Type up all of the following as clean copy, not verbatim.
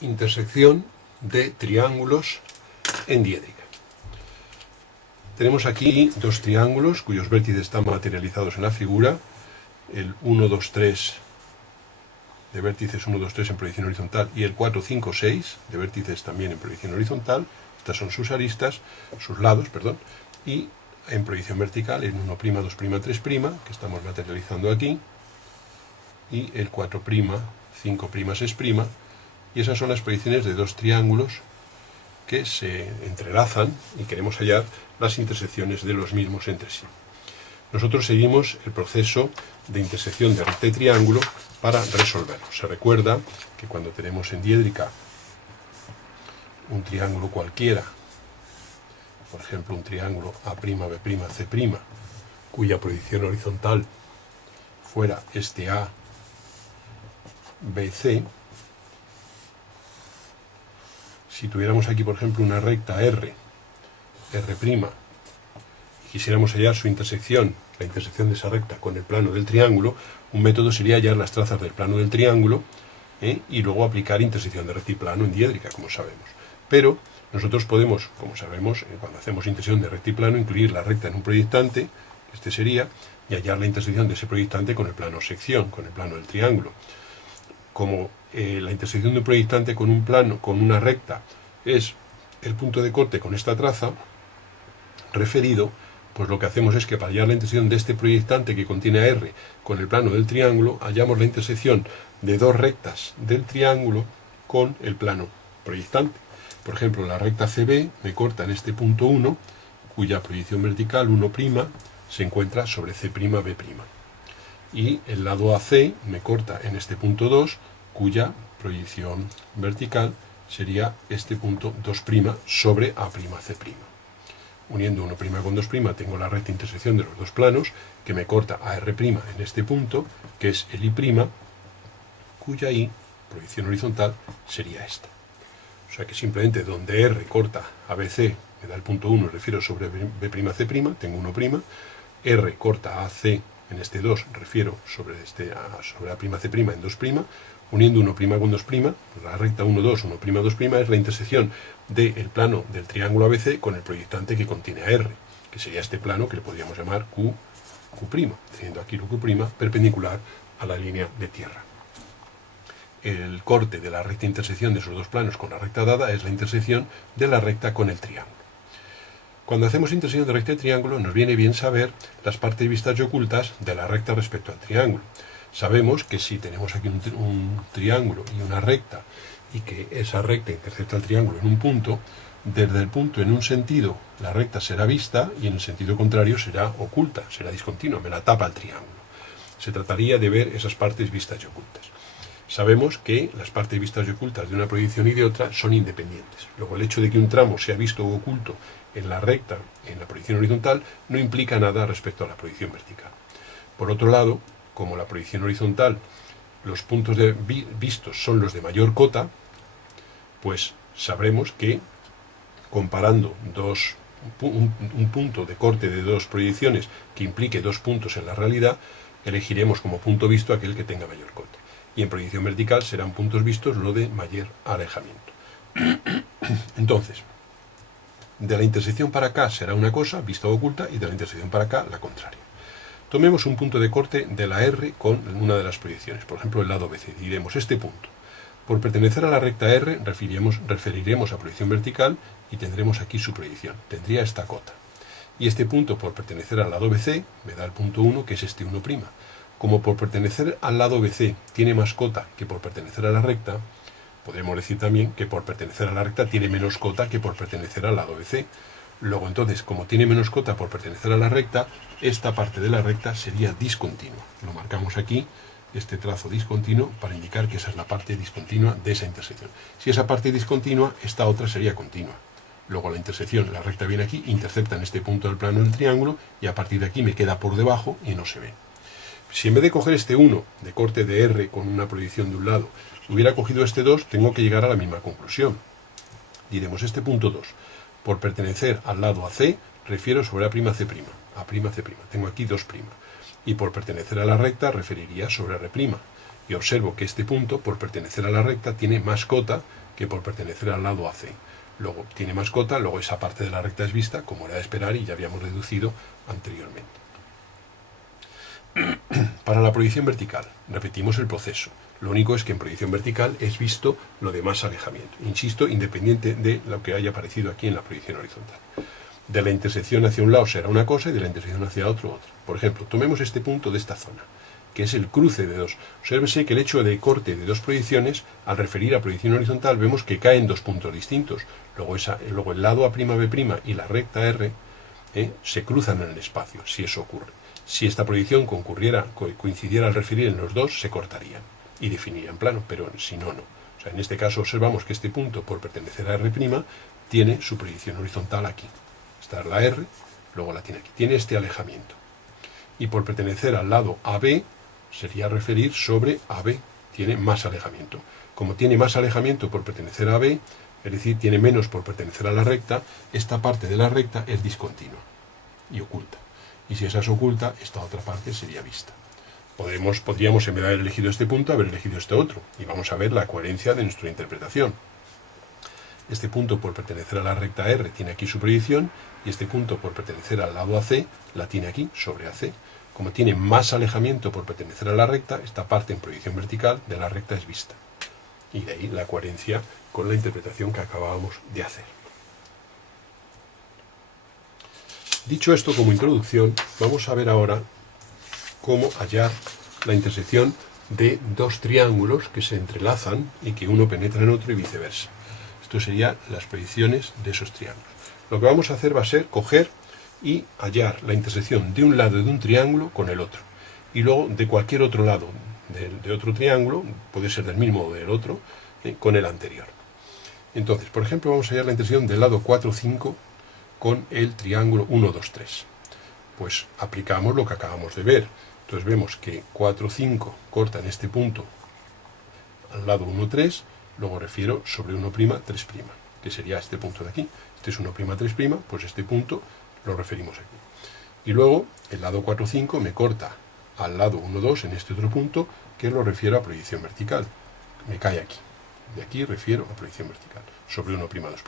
intersección de triángulos en diédrica. Tenemos aquí dos triángulos cuyos vértices están materializados en la figura, el 1, 2, 3 de vértices 1, 2, 3 en proyección horizontal y el 4, 5, 6 de vértices también en proyección horizontal. Estas son sus aristas, sus lados, perdón, y en proyección vertical el 1', 2', 3', que estamos materializando aquí, y el 4', 5', 6', y esas son las proyecciones de dos triángulos que se entrelazan y queremos hallar las intersecciones de los mismos entre sí. Nosotros seguimos el proceso de intersección de recta y triángulo para resolverlo. Se recuerda que cuando tenemos en diédrica un triángulo cualquiera, por ejemplo un triángulo A'B', C', cuya proyección horizontal fuera este A, B, C, si tuviéramos aquí por ejemplo una recta R, R', y quisiéramos hallar su intersección, la intersección de esa recta con el plano del triángulo, un método sería hallar las trazas del plano del triángulo y luego aplicar intersección de rectiplano en diédrica, como sabemos. Pero nosotros podemos, como sabemos, cuando hacemos intersección de rectiplano, incluir la recta en un proyectante, este sería, y hallar la intersección de ese proyectante con el plano sección, con el plano del triángulo. Como la intersección de un proyectante con un plano, con una recta, es el punto de corte con esta traza referido, pues lo que hacemos es que para hallar la intersección de este proyectante que contiene a R con el plano del triángulo, hallamos la intersección de dos rectas del triángulo con el plano proyectante. Por ejemplo, la recta CB me corta en este punto 1, cuya proyección vertical 1' se encuentra sobre C'B'. Y el lado AC me corta en este punto 2, cuya proyección vertical sería este punto 2' sobre A'C'. Uniendo 1' con 2' tengo la recta intersección de los dos planos que me corta a R' en este punto, que es el I', cuya I, proyección horizontal, sería esta. O sea que simplemente donde R corta a BC, me da el punto 1, refiero sobre B'C', tengo 1', R corta a C en este 2, refiero sobre A'C' en 2', uniendo 1' con 2', la recta 1, 2, 1', 2', es la intersección del plano del triángulo ABC con el proyectante que contiene a R, que sería este plano que le podríamos llamar Q', teniendo aquí Q' perpendicular a la línea de tierra. El corte de la recta intersección de esos dos planos con la recta dada es la intersección de la recta con el triángulo. Cuando hacemos intersección de recta y triángulo nos viene bien saber las partes vistas y ocultas de la recta respecto al triángulo. Sabemos que si tenemos aquí un triángulo y una recta y que esa recta intercepta el triángulo en un punto, desde el punto en un sentido la recta será vista y en el sentido contrario será oculta, será discontinua, me la tapa el triángulo. Se trataría de ver esas partes vistas y ocultas. Sabemos que las partes vistas y ocultas de una proyección y de otra son independientes. Luego, el hecho de que un tramo sea visto o oculto en la recta, en la proyección horizontal, no implica nada respecto a la proyección vertical. Por otro lado, como la proyección horizontal, los puntos vistos son los de mayor cota, pues sabremos que comparando un punto de corte de dos proyecciones que implique dos puntos en la realidad, elegiremos como punto visto aquel que tenga mayor cota. Y en proyección vertical serán puntos vistos lo de mayor alejamiento. Entonces, de la intersección para acá será una cosa, vista o oculta, y de la intersección para acá la contraria. Tomemos un punto de corte de la R con una de las proyecciones, por ejemplo el lado BC, diremos este punto. Por pertenecer a la recta R referiremos a proyección vertical y tendremos aquí su proyección, tendría esta cota. Y este punto por pertenecer al lado BC me da el punto 1, que es este 1'. Como por pertenecer al lado BC tiene más cota que por pertenecer a la recta, podremos decir también que por pertenecer a la recta tiene menos cota que por pertenecer al lado BC. Luego entonces, como tiene menos cota por pertenecer a la recta, esta parte de la recta sería discontinua. Lo marcamos aquí, este trazo discontinuo, para indicar que esa es la parte discontinua de esa intersección. Si esa parte es discontinua, esta otra sería continua. Luego la intersección, la recta viene aquí, intercepta en este punto del plano del triángulo y a partir de aquí me queda por debajo y no se ve. Si en vez de coger este 1 de corte de R con una proyección de un lado, hubiera cogido este 2, tengo que llegar a la misma conclusión. Diremos este punto 2. Por pertenecer al lado AC, refiero sobre A'C'. Tengo aquí 2'. y por pertenecer a la recta referiría sobre R'. Y observo que este punto, por pertenecer a la recta, tiene más cota que por pertenecer al lado AC. Luego tiene más cota, luego esa parte de la recta es vista, como era de esperar y ya habíamos deducido anteriormente. Para la proyección vertical, repetimos el proceso. Lo único es que en proyección vertical es visto lo de más alejamiento. Insisto, independiente de lo que haya aparecido aquí en la proyección horizontal. De la intersección hacia un lado será una cosa y de la intersección hacia otro otra. Por ejemplo, tomemos este punto de esta zona, que es el cruce de dos. Obsérvese que el hecho de corte de dos proyecciones, al referir a proyección horizontal, vemos que caen dos puntos distintos. Luego el lado A'B' y la recta R se cruzan en el espacio, si eso ocurre. Si esta proyección coincidiera al referir en los dos, se cortarían y definirían plano, pero si no, no. O sea, en este caso observamos que este punto, por pertenecer a R', tiene su proyección horizontal aquí. Esta es la R, luego la tiene aquí. Tiene este alejamiento. Y por pertenecer al lado AB, sería referir sobre AB. Tiene más alejamiento. Como tiene más alejamiento por pertenecer a AB, es decir, tiene menos por pertenecer a la recta, esta parte de la recta es discontinua y oculta. Y si esa es oculta, esta otra parte sería vista. Podríamos, en vez de haber elegido este punto, haber elegido este otro. Y vamos a ver la coherencia de nuestra interpretación. Este punto, por pertenecer a la recta R, tiene aquí su proyección, y este punto, por pertenecer al lado AC, la tiene aquí, sobre AC. Como tiene más alejamiento por pertenecer a la recta, esta parte en proyección vertical de la recta es vista. Y de ahí la coherencia con la interpretación que acabábamos de hacer. Dicho esto como introducción, vamos a ver ahora cómo hallar la intersección de dos triángulos que se entrelazan y que uno penetra en otro y viceversa. Esto serían las proyecciones de esos triángulos. Lo que vamos a hacer va a ser coger y hallar la intersección de un lado de un triángulo con el otro. Y luego de cualquier otro lado de otro triángulo, puede ser del mismo o del otro, con el anterior. Entonces, por ejemplo, vamos a hallar la intersección del lado 4, 5 con el triángulo 1, 2, 3. Pues aplicamos lo que acabamos de ver. Entonces vemos que 4, 5 cortan este punto al lado 1, 3, luego refiero sobre 1', 3', que sería este punto de aquí. Este es 1', 3', pues este punto lo referimos aquí. Y luego el lado 4, 5 me corta al lado 1, 2 en este otro punto, que lo refiero a proyección vertical. Me cae aquí. De aquí refiero a proyección vertical, sobre 1', 2'.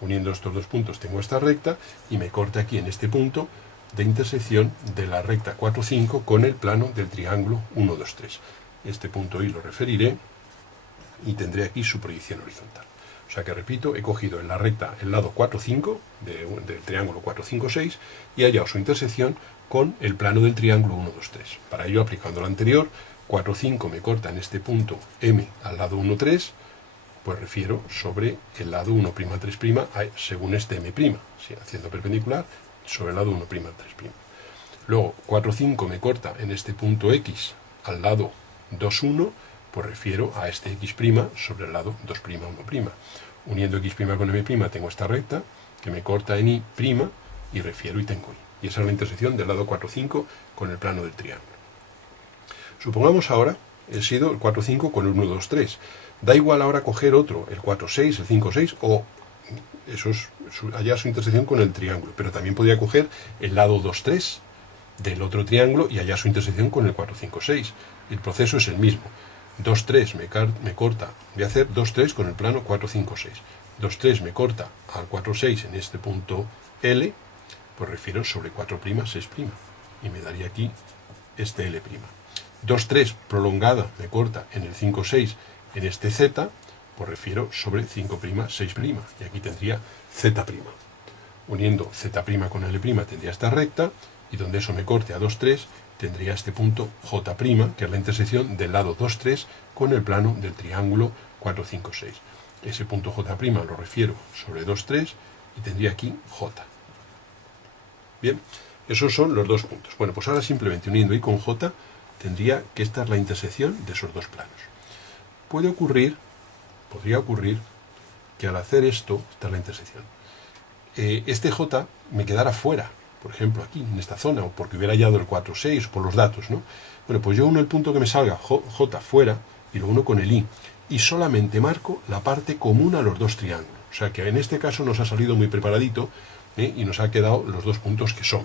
Uniendo estos dos puntos tengo esta recta y me corta aquí en este punto de intersección de la recta 4, 5 con el plano del triángulo 1, 2, 3. Este punto I lo referiré y tendré aquí su proyección horizontal. O sea que repito, he cogido en la recta el lado 4, 5 del triángulo 4, 5, 6 y he hallado su intersección con el plano del triángulo 1, 2, 3. Para ello, aplicando lo anterior, 4, 5 me corta en este punto M al lado 1, 3, pues refiero sobre el lado 1', 3', según este M', ¿sí? Haciendo perpendicular sobre el lado 1', 3'. Luego 4, 5 me corta en este punto X al lado 2, 1, pues refiero a este X' sobre el lado 2', 1'. Uniendo X' con M' tengo esta recta que me corta en Y' y refiero y tengo Y. Y esa es la intersección del lado 4, 5 con el plano del triángulo. Supongamos ahora he sido el 4, 5 con el 1, 2, 3. Da igual ahora coger otro, el 4, 6, el 5, 6, o hallar su intersección con el triángulo. Pero también podría coger el lado 2, 3 del otro triángulo y hallar su intersección con el 4, 5, 6. El proceso es el mismo. 2, 3 me corta, voy a hacer 2, 3 con el plano 4, 5, 6. 2, 3 me corta al 4, 6 en este punto L, pues refiero sobre 4', 6'. Y me daría aquí este L'. 2, 3 prolongada me corta en el 5, 6 en este Z, pues refiero sobre 5', 6', y aquí tendría Z'. Uniendo Z' con L' tendría esta recta, y donde eso me corte a 2, 3, tendría este punto J', que es la intersección del lado 2, 3 con el plano del triángulo 4, 5, 6. Ese punto J' lo refiero sobre 2, 3, y tendría aquí J. Bien, esos son los dos puntos. Bueno, pues ahora simplemente uniendo I con J, tendría que esta es la intersección de esos dos planos. Podría ocurrir que al hacer esto, esta es la intersección, este J me quedara fuera, por ejemplo aquí, en esta zona, o porque hubiera hallado el 4, 6, por los datos, ¿no? Bueno, pues yo uno el punto que me salga J fuera, y lo uno con el I, y solamente marco la parte común a los dos triángulos. O sea que en este caso nos ha salido muy preparadito, y nos ha quedado los dos puntos que son.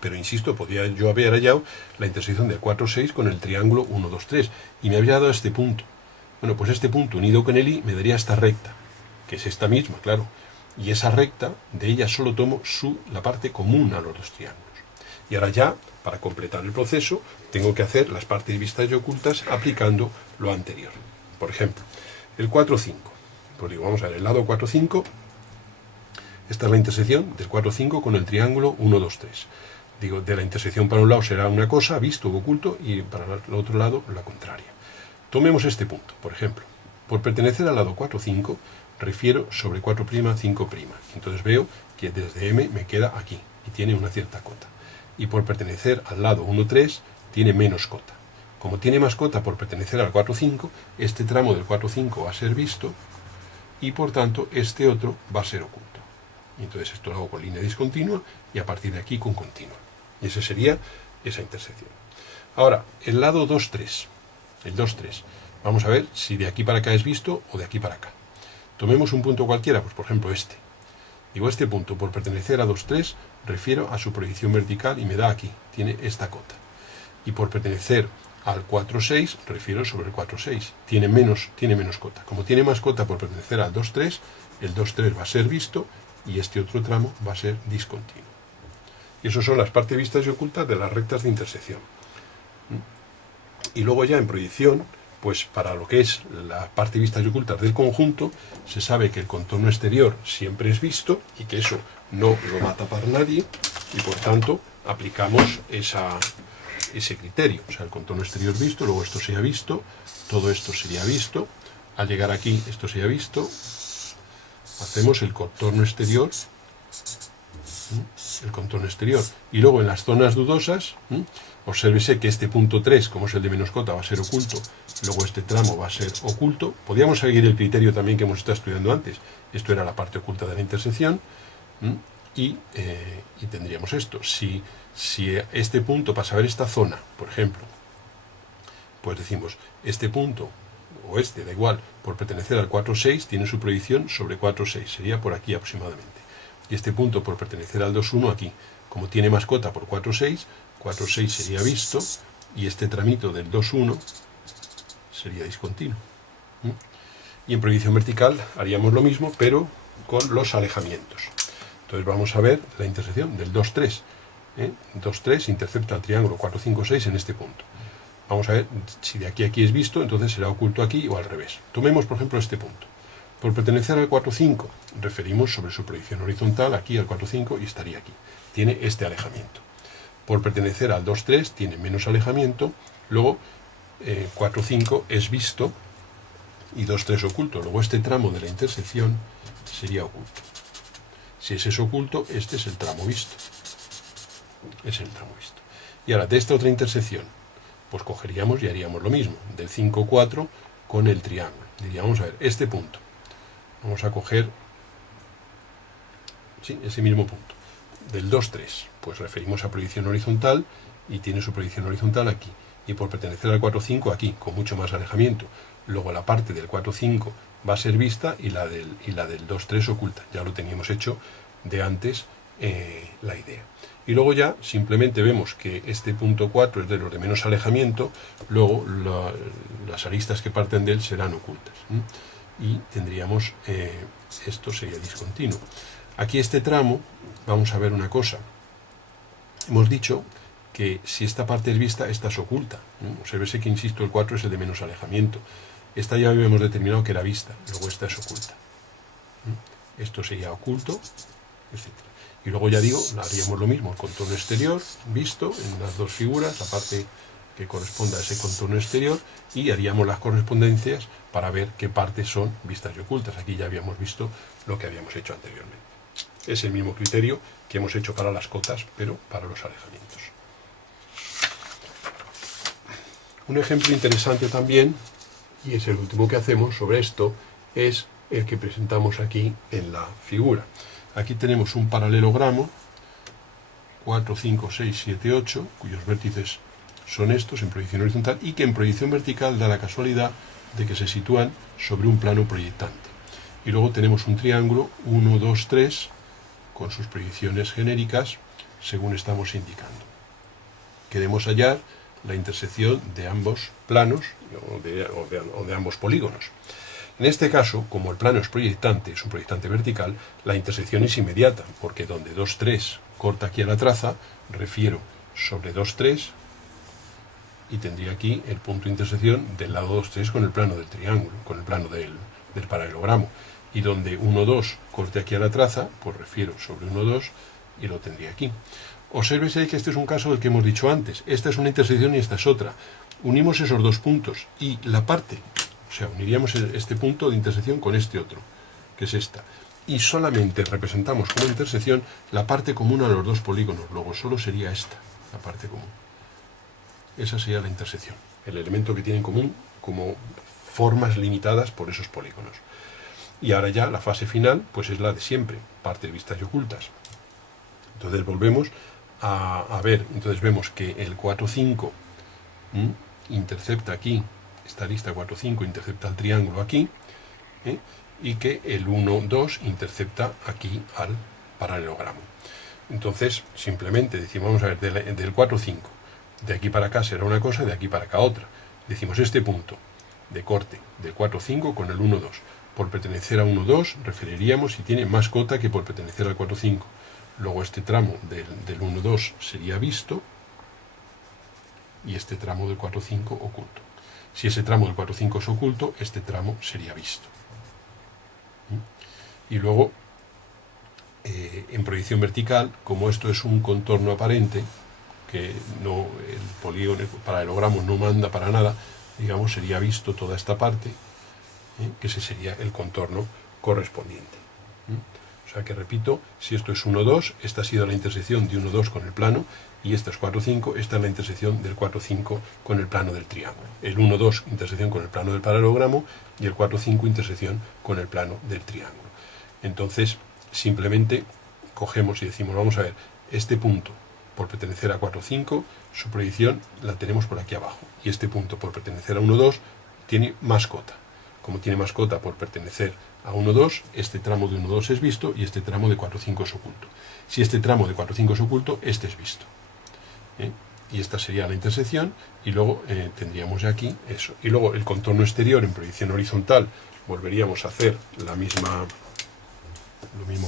Pero insisto, podía yo haber hallado la intersección del 4, 6 con el triángulo 1, 2, 3 y me habría dado este punto. Bueno, pues este punto unido con el I me daría esta recta, que es esta misma, claro. Y esa recta, de ella solo tomo la parte común a los dos triángulos. Y ahora ya, para completar el proceso, tengo que hacer las partes vistas y ocultas aplicando lo anterior. Por ejemplo, el 4, 5. Pues digo, vamos a ver, el lado 4, 5, esta es la intersección del 4, 5 con el triángulo 1, 2, 3. Digo, de la intersección para un lado será una cosa, visto o oculto, y para el otro lado la contraria. Tomemos este punto, por ejemplo. Por pertenecer al lado 4, 5, refiero sobre 4', 5'. Entonces veo que desde M me queda aquí, y tiene una cierta cota. Y por pertenecer al lado 1, 3, tiene menos cota. Como tiene más cota por pertenecer al 4, 5, este tramo del 4, 5 va a ser visto, y por tanto este otro va a ser oculto. Y entonces esto lo hago con línea discontinua, y a partir de aquí con continua. Y esa sería esa intersección. Ahora, el lado 2, 3. El 2, 3. Vamos a ver si de aquí para acá es visto o de aquí para acá. Tomemos un punto cualquiera, pues por ejemplo este. Digo, este punto, por pertenecer a 2, 3, refiero a su proyección vertical y me da aquí, tiene esta cota. Y por pertenecer al 4, 6, refiero sobre el 4, 6, tiene menos cota. Como tiene más cota por pertenecer al 2, 3, el 2, 3 va a ser visto y este otro tramo va a ser discontinuo. Y eso son las partes vistas y ocultas de las rectas de intersección. Y luego ya en proyección, pues para lo que es la parte vistas y ocultas del conjunto, se sabe que el contorno exterior siempre es visto y que eso no lo mata para nadie y por tanto aplicamos ese criterio. O sea, el contorno exterior visto, luego esto sería visto, todo esto sería visto, al llegar aquí esto sería visto, hacemos el contorno exterior, y luego en las zonas dudosas, obsérvese que este punto 3, como es el de menos cota, va a ser oculto, luego este tramo va a ser oculto. Podríamos seguir el criterio también que hemos estado estudiando antes, esto era la parte oculta de la intersección, y tendríamos esto. Si este punto, para saber esta zona, por ejemplo, pues decimos, este punto, o este, da igual, por pertenecer al 4, 6, tiene su proyección sobre 4, 6, sería por aquí aproximadamente. Y este punto, por pertenecer al 2, 1, aquí. Como tiene más cota por 4, 6, 4, 6 sería visto, y este tramito del 2, 1 sería discontinuo. Y en proyección vertical haríamos lo mismo, pero con los alejamientos. Entonces vamos a ver la intersección del 2, 3. 2, 3 intercepta el triángulo 4, 5, 6 en este punto. Vamos a ver si de aquí a aquí es visto, entonces será oculto aquí o al revés. Tomemos, por ejemplo, este punto. Por pertenecer al 4, 5, referimos sobre su proyección horizontal aquí al 4, 5 y estaría aquí. Tiene este alejamiento. Por pertenecer al 2, 3 tiene menos alejamiento, luego 4, 5 es visto y 2, 3 oculto. Luego este tramo de la intersección sería oculto. Si ese es oculto, este es el tramo visto. Es el tramo visto. Y ahora, de esta otra intersección, pues cogeríamos y haríamos lo mismo, del 5, 4 con el triángulo. Diríamos, a ver, este punto. Vamos a coger, sí, ese mismo punto. Del 2, 3, pues referimos a proyección horizontal y tiene su proyección horizontal aquí. Y por pertenecer al 4, 5 aquí, con mucho más alejamiento. Luego la parte del 4, 5 va a ser vista y la del 2, 3 oculta. Ya lo teníamos hecho de antes la idea. Y luego ya simplemente vemos que este punto 4 es de los de menos alejamiento, luego las aristas que parten de él serán ocultas. Y tendríamos, esto sería discontinuo. Aquí este tramo, vamos a ver una cosa. Hemos dicho que si esta parte es vista, esta es oculta. Obsérvese que, insisto, el 4 es el de menos alejamiento. Esta ya habíamos determinado que era vista, luego esta es oculta. Esto sería oculto, etc. Y luego ya digo, haríamos lo mismo, el contorno exterior, visto en las dos figuras, la parte que corresponda a ese contorno exterior, y haríamos las correspondencias para ver qué partes son vistas y ocultas. Aquí ya habíamos visto lo que habíamos hecho anteriormente. Es el mismo criterio que hemos hecho para las cotas, pero para los alejamientos. Un ejemplo interesante también, y es el último que hacemos sobre esto, es el que presentamos aquí en la figura. Aquí tenemos un paralelogramo, 4, 5, 6, 7, 8, cuyos vértices son estos en proyección horizontal y que en proyección vertical da la casualidad de que se sitúan sobre un plano proyectante. Y luego tenemos un triángulo, 1, 2, 3, con sus proyecciones genéricas según estamos indicando. Queremos hallar la intersección de ambos planos o de ambos polígonos. En este caso, como el plano es un proyectante vertical, la intersección es inmediata, porque donde 2, 3 corta aquí a la traza, refiero sobre 2, 3 y tendría aquí el punto de intersección del lado 2, 3 con el plano del triángulo, con el plano del paralelogramo. Y donde 1, 2 corte aquí a la traza, pues refiero sobre 1, 2 y lo tendría aquí. Obsérvese que este es un caso del que hemos dicho antes. Esta es una intersección y esta es otra. Unimos esos dos puntos y la parte, o sea, uniríamos este punto de intersección con este otro, que es esta. Y solamente representamos como intersección la parte común a los dos polígonos. Luego solo sería esta, la parte común. Esa sería la intersección, el elemento que tiene en común como formas limitadas por esos polígonos. Y ahora ya la fase final, pues es la de siempre, partes vistas y ocultas. Entonces volvemos a ver, entonces vemos que el 4, 5 intercepta aquí, esta lista 4, 5 intercepta el triángulo aquí, y que el 1, 2 intercepta aquí al paralelogramo. Entonces, simplemente decimos, vamos a ver, del 4, 5, de aquí para acá será una cosa, de aquí para acá otra. Decimos este punto de corte del 4, 5 con el 1, 2. Por pertenecer a 1, 2, referiríamos si tiene más cota que por pertenecer al 4, 5. Luego este tramo del 1, 2 sería visto y este tramo del 4, 5 oculto. Si ese tramo del 4, 5 es oculto, este tramo sería visto. Y luego, en proyección vertical, como esto es un contorno aparente, que no, el polígono, el paralelogramo no manda para nada, digamos, sería visto toda esta parte, que ese sería el contorno correspondiente. O sea que repito, si esto es 1, 2, esta ha sido la intersección de 1, 2 con el plano, y esta es 4, 5, esta es la intersección del 4, 5 con el plano del triángulo. El 1, 2 intersección con el plano del paralelogramo y el 4, 5 intersección con el plano del triángulo. Entonces, simplemente cogemos y decimos, vamos a ver, este punto por pertenecer a 4, 5, su proyección la tenemos por aquí abajo. Y este punto por pertenecer a 1, 2 tiene más cota. Como tiene más cota por pertenecer a 1, 2, este tramo de 1, 2 es visto y este tramo de 4, 5 es oculto. Si este tramo de 4, 5 es oculto, este es visto. Y esta sería la intersección y luego tendríamos aquí eso. Y luego el contorno exterior en proyección horizontal volveríamos a hacer lo mismo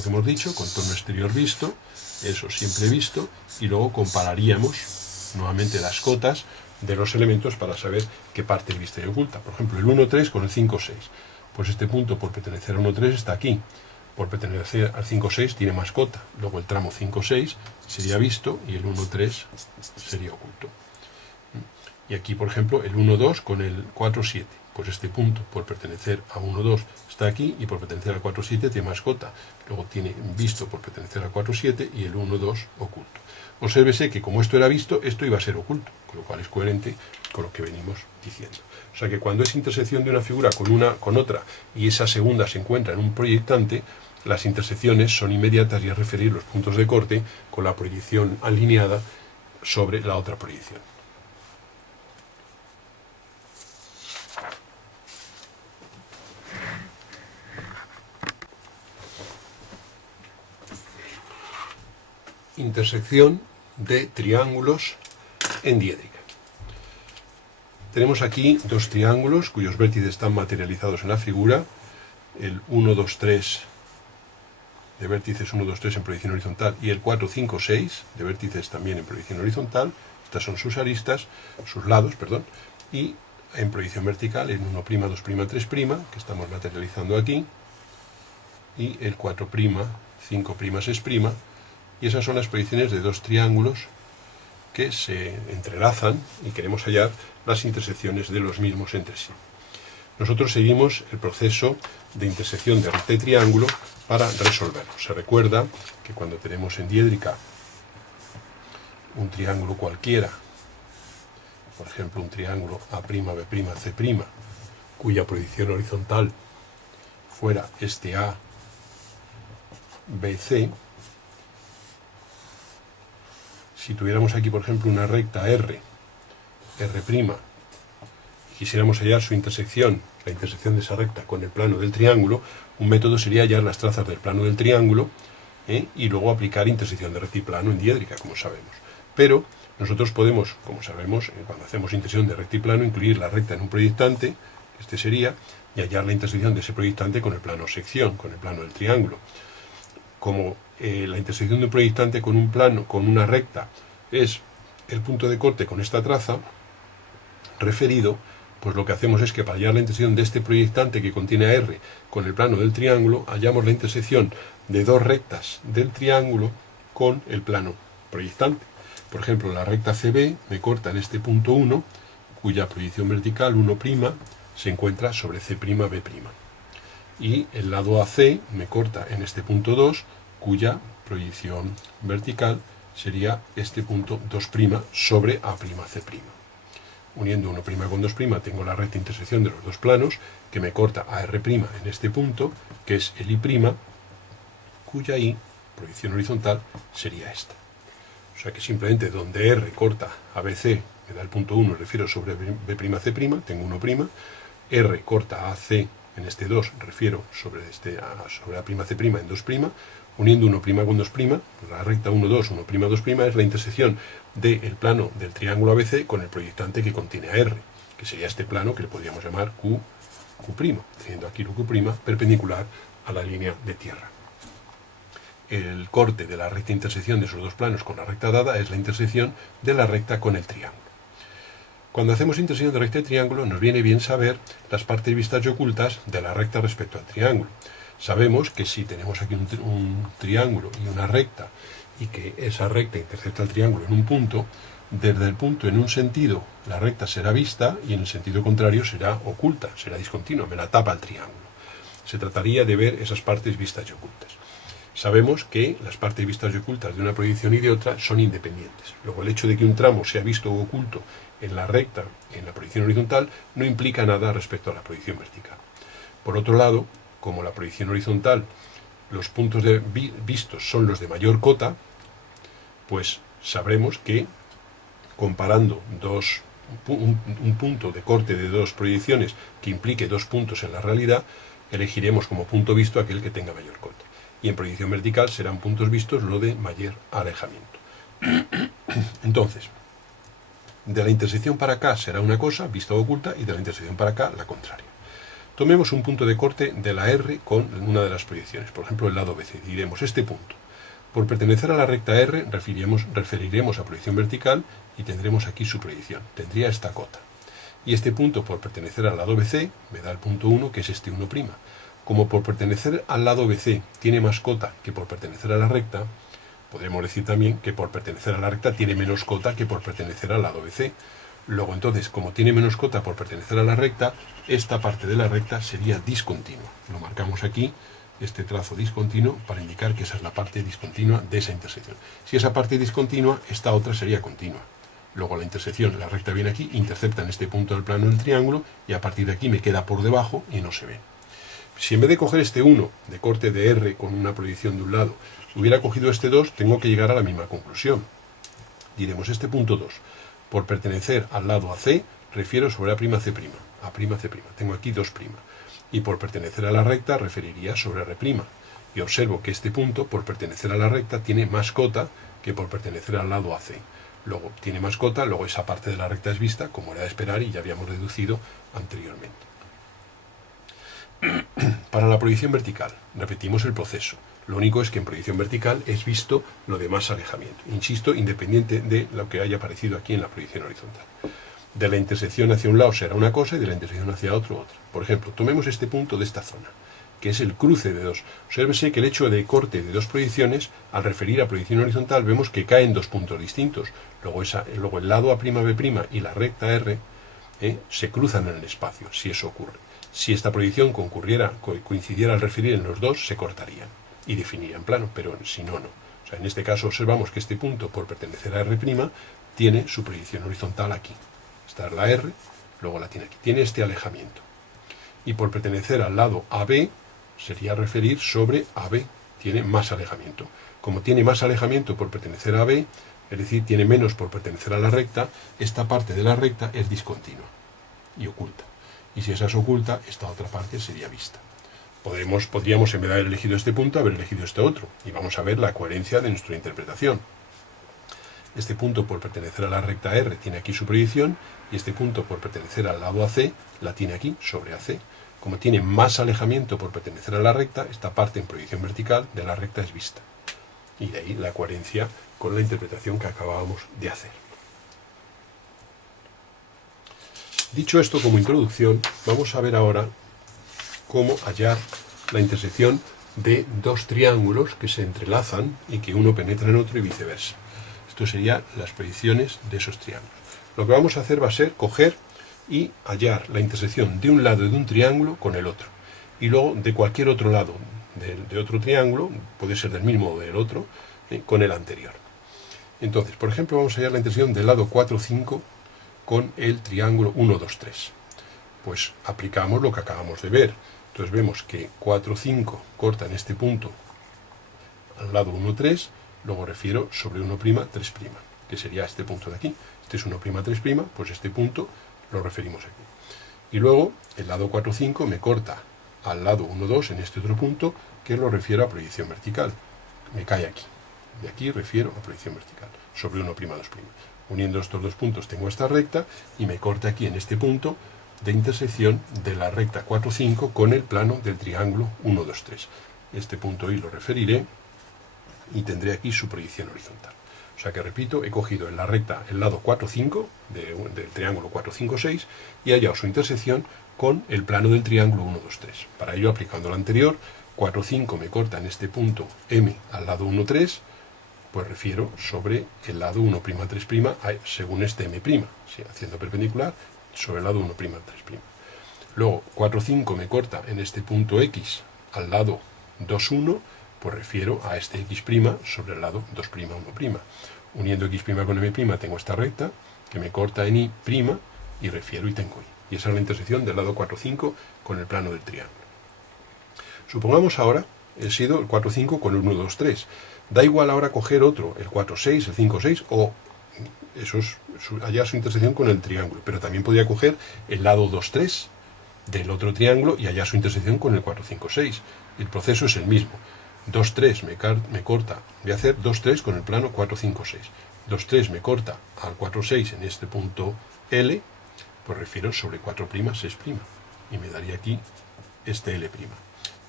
que hemos dicho, contorno exterior visto, eso siempre visto, y luego compararíamos nuevamente las cotas de los elementos para saber qué parte es vista y oculta. Por ejemplo, el 1, 3 con el 5, 6. Pues este punto por pertenecer a 1, 3 está aquí. Por pertenecer al 5, 6 tiene más cota. Luego el tramo 5, 6 sería visto y el 1, 3 sería oculto. Y aquí, por ejemplo, el 1, 2 con el 4, 7. Pues este punto por pertenecer a 1, 2 está aquí y por pertenecer al 4, 7 tiene más cota. Luego tiene visto por pertenecer al 4, 7 y el 1, 2 oculto. Obsérvese que como esto era visto, esto iba a ser oculto, con lo cual es coherente con lo que venimos diciendo. O sea que cuando es intersección de una figura con otra y esa segunda se encuentra en un proyectante, las intersecciones son inmediatas y es referir los puntos de corte con la proyección alineada sobre la otra proyección. Intersección de triángulos en diédrica. Tenemos aquí dos triángulos cuyos vértices están materializados en la figura, el 1, 2, 3 de vértices 1, 2, 3 en proyección horizontal y el 4, 5, 6 de vértices también en proyección horizontal. Estas son sus aristas, sus lados, perdón, y en proyección vertical el 1', 2', 3', que estamos materializando aquí, y el 4', 5', 6', y esas son las proyecciones de dos triángulos que se entrelazan y queremos hallar las intersecciones de los mismos entre sí. Nosotros seguimos el proceso de intersección de recta y triángulo para resolverlo. Se recuerda que cuando tenemos en diédrica un triángulo cualquiera, por ejemplo un triángulo A', B', C', cuya proyección horizontal fuera este A, B, C, si tuviéramos aquí, por ejemplo, una recta R', y quisiéramos hallar su intersección, la intersección de esa recta con el plano del triángulo, un método sería hallar las trazas del plano del triángulo y luego aplicar intersección de rectiplano en diédrica, como sabemos. Pero nosotros podemos, como sabemos, cuando hacemos intersección de rectiplano, incluir la recta en un proyectante, este sería, y hallar la intersección de ese proyectante con el plano sección, con el plano del triángulo. Como la intersección de un proyectante con un plano, con una recta, es el punto de corte con esta traza referido, pues lo que hacemos es que para hallar la intersección de este proyectante que contiene a R con el plano del triángulo, hallamos la intersección de dos rectas del triángulo con el plano proyectante. Por ejemplo, la recta CB me corta en este punto 1, cuya proyección vertical 1' se encuentra sobre C'B'. Y el lado AC me corta en este punto 2, cuya proyección vertical sería este punto 2' sobre A'C'. Uniendo 1' con 2' tengo la recta intersección de los dos planos, que me corta a R' en este punto, que es el I', cuya I, proyección horizontal, sería esta. O sea que simplemente donde R corta ABC, me da el punto 1, refiero sobre B'C', tengo 1', R corta AC en este 2, refiero sobre A'C' en 2', uniendo 1' con 2', la recta 1, 2, 1', 2' es la intersección del plano del triángulo ABC con el proyectante que contiene a R, que sería este plano que le podríamos llamar Q', teniendo aquí Q' perpendicular a la línea de tierra. El corte de la recta intersección de esos dos planos con la recta dada es la intersección de la recta con el triángulo. Cuando hacemos intersección de recta y triángulo, nos viene bien saber las partes vistas y ocultas de la recta respecto al triángulo. Sabemos que si tenemos aquí un triángulo y una recta, y que esa recta intercepta el triángulo en un punto, desde el punto en un sentido la recta será vista y en el sentido contrario será oculta, será discontinua, me la tapa el triángulo. Se trataría de ver esas partes vistas y ocultas. Sabemos que las partes vistas y ocultas de una proyección y de otra son independientes. Luego, el hecho de que un tramo sea visto o oculto en la recta, en la proyección horizontal, no implica nada respecto a la proyección vertical. Por otro lado, como la proyección horizontal, los puntos vistos son los de mayor cota, pues sabremos que comparando un punto de corte de dos proyecciones que implique dos puntos en la realidad, elegiremos como punto visto aquel que tenga mayor cota. Y en proyección vertical serán puntos vistos lo de mayor alejamiento. Entonces, de la intersección para acá será una cosa, vista o oculta, y de la intersección para acá la contraria. Tomemos un punto de corte de la R con una de las proyecciones, por ejemplo el lado BC. Diremos este punto. Por pertenecer a la recta R referiremos a proyección vertical y tendremos aquí su proyección. Tendría esta cota. Y este punto, por pertenecer al lado BC, me da el punto 1, que es este 1'. Como por pertenecer al lado BC tiene más cota que por pertenecer a la recta, podremos decir también que por pertenecer a la recta tiene menos cota que por pertenecer al lado BC. Luego, entonces, como tiene menos cota por pertenecer a la recta, esta parte de la recta sería discontinua. Lo marcamos aquí, este trazo discontinuo, para indicar que esa es la parte discontinua de esa intersección. Si esa parte es discontinua, esta otra sería continua. Luego la intersección, la recta viene aquí, intercepta en este punto del plano del triángulo, y a partir de aquí me queda por debajo y no se ve. Si en vez de coger este 1 de corte de R con una proyección de un lado, hubiera cogido este 2, tengo que llegar a la misma conclusión. Diremos este punto 2. Por pertenecer al lado AC, refiero sobre A'C'. Tengo aquí 2'. Y por pertenecer a la recta, referiría sobre R'. Y observo que este punto, por pertenecer a la recta, tiene más cota que por pertenecer al lado AC. Luego tiene más cota, luego esa parte de la recta es vista, como era de esperar y ya habíamos deducido anteriormente. Para la proyección vertical, repetimos el proceso. Lo único es que en proyección vertical es visto lo de más alejamiento. Insisto, independiente de lo que haya aparecido aquí en la proyección horizontal. De la intersección hacia un lado será una cosa y de la intersección hacia otro otra. Por ejemplo, tomemos este punto de esta zona, que es el cruce de dos. Obsérvese que el hecho de corte de dos proyecciones, al referir a proyección horizontal, vemos que caen dos puntos distintos. Luego el lado A'B' y la recta R se cruzan en el espacio, si eso ocurre. Si esta proyección coincidiera al referir en los dos, se cortarían y definirían plano, pero si no, no. O sea, en este caso observamos que este punto, por pertenecer a R', tiene su proyección horizontal aquí. Esta es la R, luego la tiene aquí. Tiene este alejamiento. Y por pertenecer al lado AB, sería referir sobre AB. Tiene más alejamiento. Como tiene más alejamiento por pertenecer a AB, es decir, tiene menos por pertenecer a la recta, esta parte de la recta es discontinua y oculta. Y si esa es oculta, esta otra parte sería vista. Podríamos, en vez de haber elegido este punto, haber elegido este otro. Y vamos a ver la coherencia de nuestra interpretación. Este punto, por pertenecer a la recta R, tiene aquí su proyección, y este punto, por pertenecer al lado AC, la tiene aquí, sobre AC. Como tiene más alejamiento por pertenecer a la recta, esta parte en proyección vertical de la recta es vista. Y de ahí la coherencia con la interpretación que acabábamos de hacer. Dicho esto como introducción, vamos a ver ahora cómo hallar la intersección de dos triángulos que se entrelazan y que uno penetra en otro y viceversa. Esto serían las proyecciones de esos triángulos. Lo que vamos a hacer va a ser coger y hallar la intersección de un lado de un triángulo con el otro. Y luego de cualquier otro lado de otro triángulo, puede ser del mismo o del otro, con el anterior. Entonces, por ejemplo, vamos a hallar la intersección del lado 4, 5 con el triángulo 1, 2, 3. Pues aplicamos lo que acabamos de ver. Entonces vemos que 4, 5 corta en este punto al lado 1, 3, luego refiero sobre 1', 3', que sería este punto de aquí. Este es 1', 3', pues este punto lo referimos aquí. Y luego el lado 4, 5 me corta al lado 1, 2 en este otro punto, que lo refiero a proyección vertical. Me cae aquí. De aquí refiero a proyección vertical, sobre 1', 2'. Uniendo estos dos puntos tengo esta recta y me corta aquí en este punto de intersección de la recta 4, 5 con el plano del triángulo 1, 2, 3. Este punto I lo referiré y tendré aquí su proyección horizontal. O sea que, repito, he cogido en la recta el lado 4, 5 del triángulo 4, 5, 6 y he hallado su intersección con el plano del triángulo 1, 2, 3. Para ello, aplicando lo anterior, 4, 5 me corta en este punto M al lado 1, 3, pues refiero sobre el lado 1', 3', según este M', ¿sí? Haciendo perpendicular sobre el lado 1', 3'. Luego, 4, 5 me corta en este punto X al lado 2, 1, pues refiero a este X' sobre el lado 2', 1'. Uniendo X' con M' tengo esta recta que me corta en Y' y refiero y tengo Y. Y esa es la intersección del lado 4, 5 con el plano del triángulo. Supongamos ahora he sido el 4, 5 con el 1, 2, 3. Da igual ahora coger otro, el 4, 6, el 5, 6, o hallar su intersección con el triángulo. Pero también podría coger el lado 2, 3 del otro triángulo y hallar su intersección con el 4, 5, 6. El proceso es el mismo. 2, 3 me corta, voy a hacer 2, 3 con el plano 4, 5, 6. 2, 3 me corta al 4, 6 en este punto L, pues refiero sobre 4', 6'. Y me daría aquí este L'.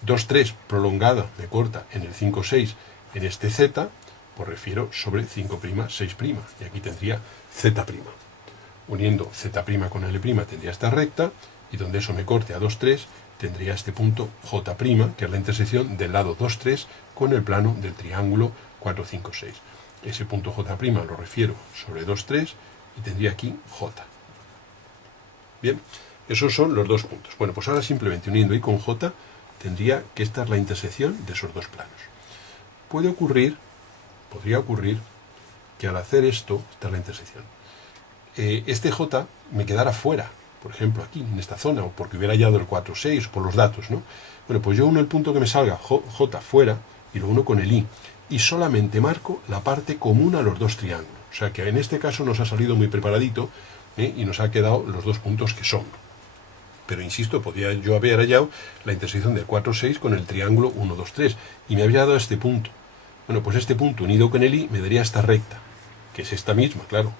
2, 3 prolongada me corta en el 5, 6 en este Z, pues refiero sobre 5', 6'. Y aquí tendría Z'. Uniendo Z' con L' tendría esta recta, y donde eso me corte a 2, 3, tendría este punto J', que es la intersección del lado 2, 3 con el plano del triángulo 4, 5, 6. Ese punto J' lo refiero sobre 2, 3 y tendría aquí J. Bien, esos son los dos puntos. Bueno, pues ahora simplemente uniendo I con J, tendría que esta es la intersección de esos dos planos. Podría ocurrir que al hacer esto, esta es la intersección, este J me quedara fuera, por ejemplo aquí, en esta zona, o porque hubiera hallado el 4, 6, por los datos, ¿no? Bueno, pues yo uno el punto que me salga J fuera, y lo uno con el I, y solamente marco la parte común a los dos triángulos. O sea que en este caso nos ha salido muy preparadito, y nos ha quedado los dos puntos que son. Pero insisto, podría yo haber hallado la intersección del 4, 6 con el triángulo 1, 2, 3, y me habría dado este punto. Bueno, pues este punto unido con el I me daría esta recta, que es esta misma, claro.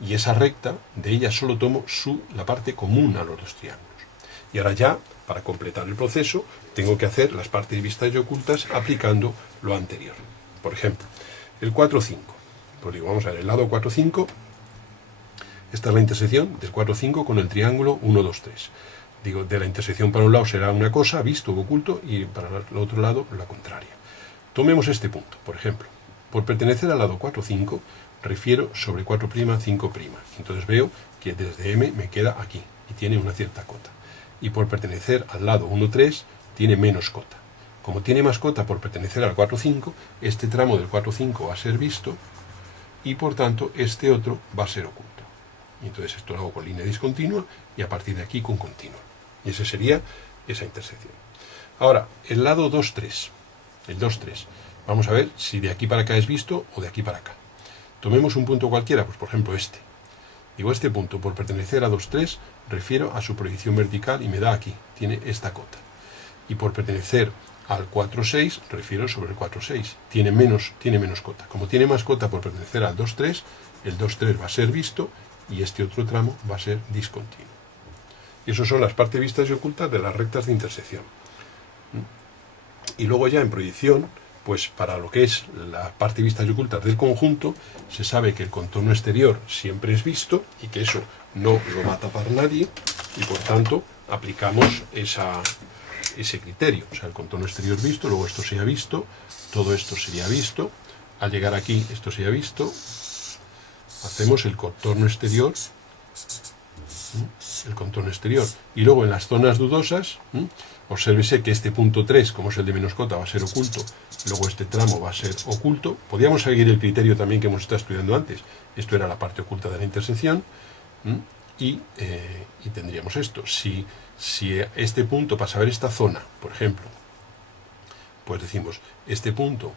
Y esa recta, de ella solo tomo la parte común a los dos triángulos. Y ahora ya, para completar el proceso, tengo que hacer las partes vistas y ocultas aplicando lo anterior. Por ejemplo, el 4, 5. Pues digo, vamos a ver, el lado 4, 5, esta es la intersección del 4, 5 con el triángulo 1, 2, 3. Digo, de la intersección para un lado será una cosa, visto o oculto, y para el otro lado la contraria. Tomemos este punto, por ejemplo. Por pertenecer al lado 4, 5, refiero sobre 4', 5'. Entonces veo que desde M me queda aquí, y tiene una cierta cota. Y por pertenecer al lado 1, 3, tiene menos cota. Como tiene más cota por pertenecer al 4, 5, este tramo del 4, 5 va a ser visto, y por tanto este otro va a ser oculto. Y entonces esto lo hago con línea discontinua, y a partir de aquí con continua. Y esa sería esa intersección. Ahora, el lado 2, 3. El 2, 3. Vamos a ver si de aquí para acá es visto o de aquí para acá. Tomemos un punto cualquiera, pues por ejemplo este. Digo, este punto, por pertenecer a 2, 3, refiero a su proyección vertical y me da aquí, tiene esta cota. y por pertenecer al 4,6 refiero sobre el 4,6. Tiene menos cota. Como tiene más cota por pertenecer al 2,3, el 2,3 va a ser visto y este otro tramo va a ser discontinuo. Y eso son las partes vistas y ocultas de las rectas de intersección. Y luego ya en proyección, pues para lo que es la parte vistas y ocultas del conjunto, se sabe que el contorno exterior siempre es visto y que eso no lo va a tapar nadie y por tanto aplicamos ese criterio. O sea, el contorno exterior visto, luego esto sería visto, todo esto sería visto, al llegar aquí esto sería visto, hacemos el contorno exterior, y luego en las zonas dudosas, obsérvese que este punto 3, como es el de menos cota, va a ser oculto, luego este tramo va a ser oculto. Podríamos seguir el criterio también que hemos estado estudiando antes, esto era la parte oculta de la intersección, y tendríamos esto. Si este punto, para saber esta zona, por ejemplo, pues decimos, este punto,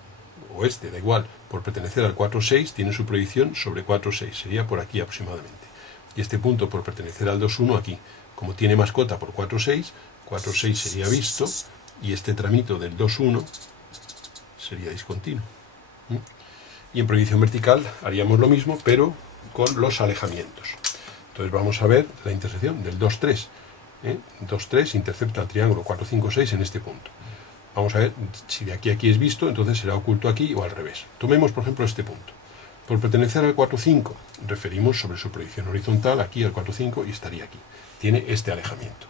o este, da igual, por pertenecer al 4,6, tiene su proyección sobre 4,6, sería por aquí aproximadamente. Y este punto, por pertenecer al 2,1, aquí. Como tiene más cota por 4,6, 4,6 sería visto, y este tramito del 2,1 sería discontinuo. Y en proyección vertical haríamos lo mismo, pero con los alejamientos. Entonces vamos a ver la intersección del 2,3. 2,3 intercepta el triángulo 4, 5, 6 en este punto. Vamos a ver si de aquí a aquí es visto, entonces será oculto aquí o al revés. Tomemos, por ejemplo, este punto. Por pertenecer al 4,5, referimos sobre su proyección horizontal, aquí al 4,5 y estaría aquí. Tiene este alejamiento.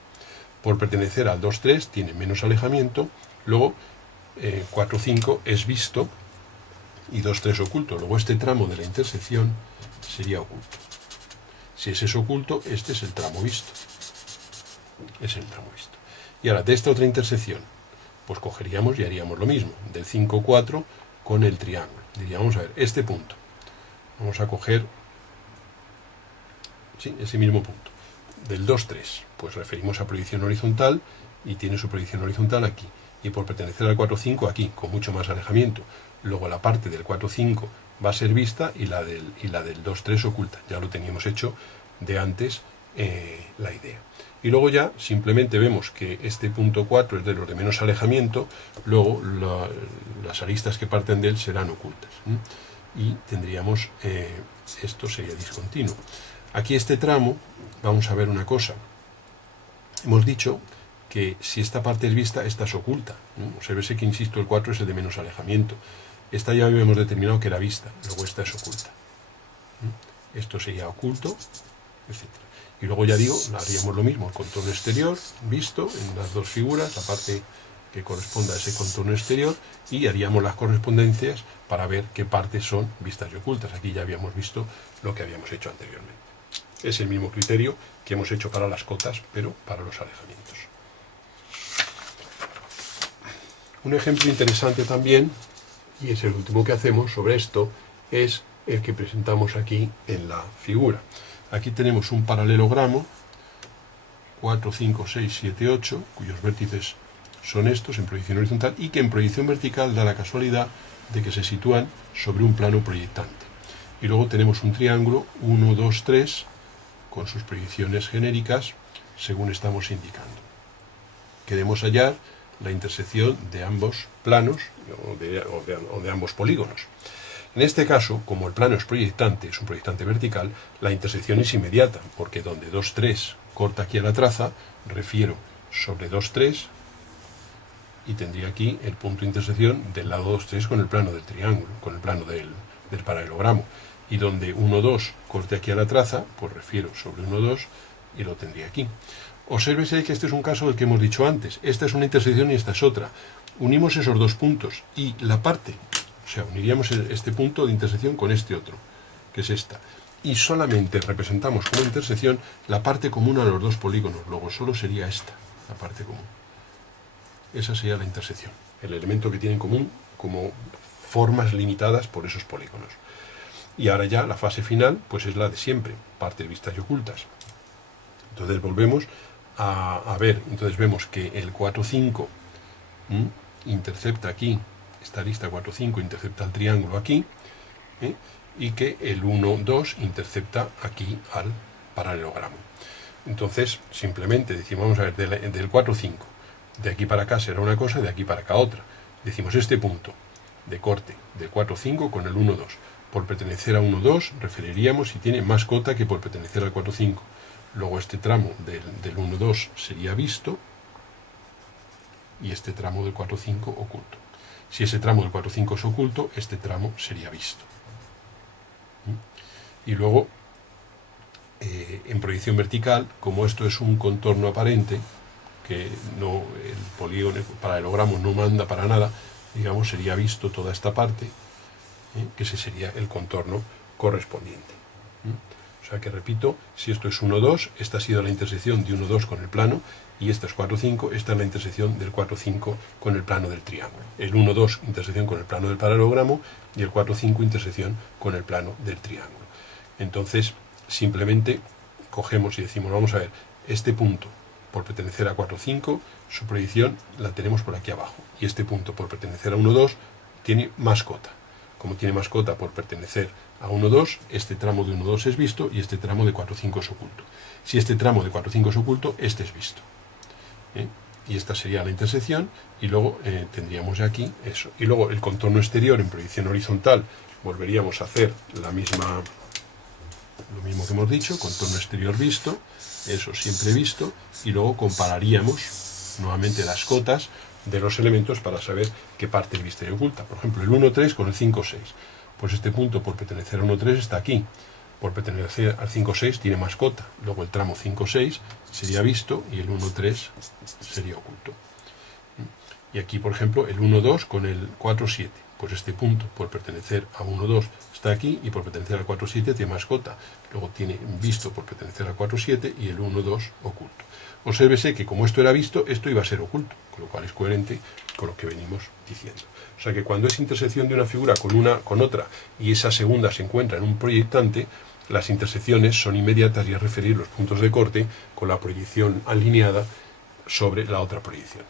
Por pertenecer al 2,3 tiene menos alejamiento, luego 4,5 es visto y 2,3 oculto. Luego este tramo de la intersección sería oculto. Si ese es oculto, este es el tramo visto. Es el tramo visto. Y ahora, de esta otra intersección, pues cogeríamos y haríamos lo mismo, del 5,4 con el triángulo. Diríamos, a ver, este punto. Vamos a coger, sí, ese mismo punto. Del 2,3, pues referimos a proyección horizontal y tiene su proyección horizontal aquí. Y por pertenecer al 4,5 aquí, con mucho más alejamiento. Luego la parte del 4,5 va a ser vista y la del 2,3 oculta. Ya lo teníamos hecho de antes la idea. Y luego ya simplemente vemos que este punto 4 es de los de menos alejamiento, luego las aristas que parten de él serán ocultas. Y tendríamos, esto sería discontinuo. Aquí este tramo, vamos a ver una cosa. Hemos dicho que si esta parte es vista, esta es oculta. Obsérvese que, insisto, el 4 es el de menos alejamiento. Esta ya habíamos determinado que era vista, luego esta es oculta. Esto sería oculto, etc. Y luego ya digo, haríamos lo mismo, el contorno exterior, visto en las dos figuras, la parte que corresponda a ese contorno exterior, y haríamos las correspondencias para ver qué partes son vistas y ocultas. Aquí ya habíamos visto lo que habíamos hecho anteriormente. Es el mismo criterio que hemos hecho para las cotas, pero para los alejamientos. Un ejemplo interesante también, y es el último que hacemos sobre esto, es el que presentamos aquí en la figura. Aquí tenemos un paralelogramo, 4, 5, 6, 7, 8, cuyos vértices son estos en proyección horizontal y que en proyección vertical da la casualidad de que se sitúan sobre un plano proyectante. Y luego tenemos un triángulo 1, 2, 3 con sus proyecciones genéricas según estamos indicando. Queremos hallar la intersección de ambos planos o de ambos polígonos. En este caso, como el plano es un proyectante vertical, la intersección es inmediata, porque donde 2,3 corta aquí a la traza, refiero sobre 2,3 y tendría aquí el punto de intersección del lado 2,3 con el plano del triángulo, con el plano del paralelogramo. Y donde 1,2 corte aquí a la traza, pues refiero sobre 1,2 y lo tendría aquí. Obsérvese que este es un caso del que hemos dicho antes. Esta es una intersección y esta es otra. Unimos esos dos puntos y la parte, o sea, uniríamos este punto de intersección con este otro, que es esta. Y solamente representamos como intersección la parte común a los dos polígonos. Luego solo sería esta, la parte común. Esa sería la intersección, el elemento que tiene en común como formas limitadas por esos polígonos. Y ahora ya la fase final, pues es la de siempre, partes vistas y ocultas. Entonces volvemos a ver, entonces vemos que el 4,5 intercepta aquí, esta arista 4,5 intercepta el triángulo aquí, y que el 1,2 intercepta aquí al paralelogramo. Entonces, simplemente decimos, vamos a ver, del 4,5, De aquí para acá será una cosa, de aquí para acá otra. Decimos este punto de corte del 4,5 con el 1,2. Por pertenecer a 1,2 referiríamos si tiene más cota que por pertenecer al 4,5. Luego este tramo del 1,2 sería visto y este tramo del 4,5 oculto. Si ese tramo del 4,5 es oculto, este tramo sería visto. Y luego, en proyección vertical, como esto es un contorno aparente, que no, el polígono, el paralelogramo no manda para nada, digamos, sería visto toda esta parte, que ese sería el contorno correspondiente. O sea que repito, si esto es 1,2, esta ha sido la intersección de 1,2 con el plano, y esta es 4,5, esta es la intersección del 4,5 con el plano del triángulo. El 1,2 intersección con el plano del paralelogramo y el 4,5 intersección con el plano del triángulo. Entonces, simplemente cogemos y decimos, vamos a ver, este punto por pertenecer a 4,5, su proyección la tenemos por aquí abajo. Y este punto por pertenecer a 1,2 tiene más cota. Como tiene más cota por pertenecer a 1,2, este tramo de 1,2 es visto y este tramo de 4,5 es oculto. Si este tramo de 4,5 es oculto, este es visto. Y esta sería la intersección, y luego tendríamos aquí eso. Y luego el contorno exterior en proyección horizontal, volveríamos a hacer lo mismo que hemos dicho, contorno exterior visto, eso siempre visto, y luego compararíamos nuevamente las cotas de los elementos para saber qué parte es vista y oculta. Por ejemplo, el 1,3 con el 5,6. Pues este punto por pertenecer a 1,3 está aquí. Por pertenecer al 5,6 tiene más cota. Luego el tramo 5,6 sería visto y el 1,3 sería oculto. Y aquí, por ejemplo, el 1,2 con el 4,7. Pues este punto por pertenecer a 1,2 está aquí y por pertenecer al 4,7 tiene más cota. Luego tiene visto por pertenecer al 4,7 y el 1,2 oculto. Obsérvese que como esto era visto, esto iba a ser oculto, con lo cual es coherente con lo que venimos diciendo. O sea que cuando es intersección de una figura con otra y esa segunda se encuentra en un proyectante, las intersecciones son inmediatas y es referir los puntos de corte con la proyección alineada sobre la otra proyección.